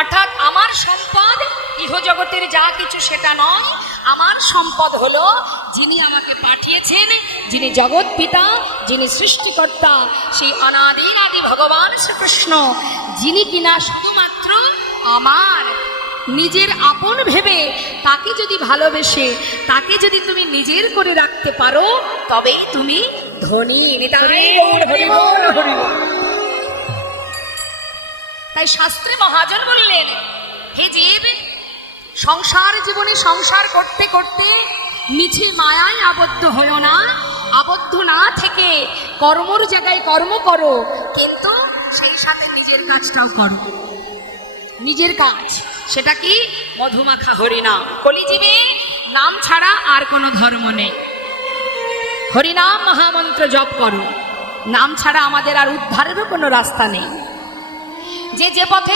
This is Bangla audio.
অর্থাৎ আমার সম্পদ ইহজগতের যা কিছু সেটা নয়, আমার সম্পদ হলো যিনি আমাকে পাঠিয়েছেন, যিনি জগৎ পিতা, যিনি সৃষ্টিকর্তা, সেই অনাদি আদি ভগবান শ্রীকৃষ্ণ, যিনি কিনা শুধুমাত্র আমার নিজের আপন ভেবে তাকে যদি ভালোবেসে তাকে যদি তুমি নিজের করে রাখতে পারো তবেই তুমি ধনী। তাই শাস্ত্রে মহাজন বললেন, হে জীব, সংসার জীবনে সংসার করতে করতে মিছে মায়ায় আবদ্ধ হও না, আবদ্ধ না থেকে কর্মর জায়গায় কর্ম করো, কিন্তু সেই সাথে নিজের কাজটাও করো। নিজের কাজ সেটা কি? মধুমাখা হরিনাম। কলিজীবে নাম ছাড়া আর কোনো ধর্ম নেই। হরিনাম মহামন্ত্র জপ করো, নাম ছাড়া আমাদের আর উদ্ধারেরও কোনো রাস্তা নেই। যে পথে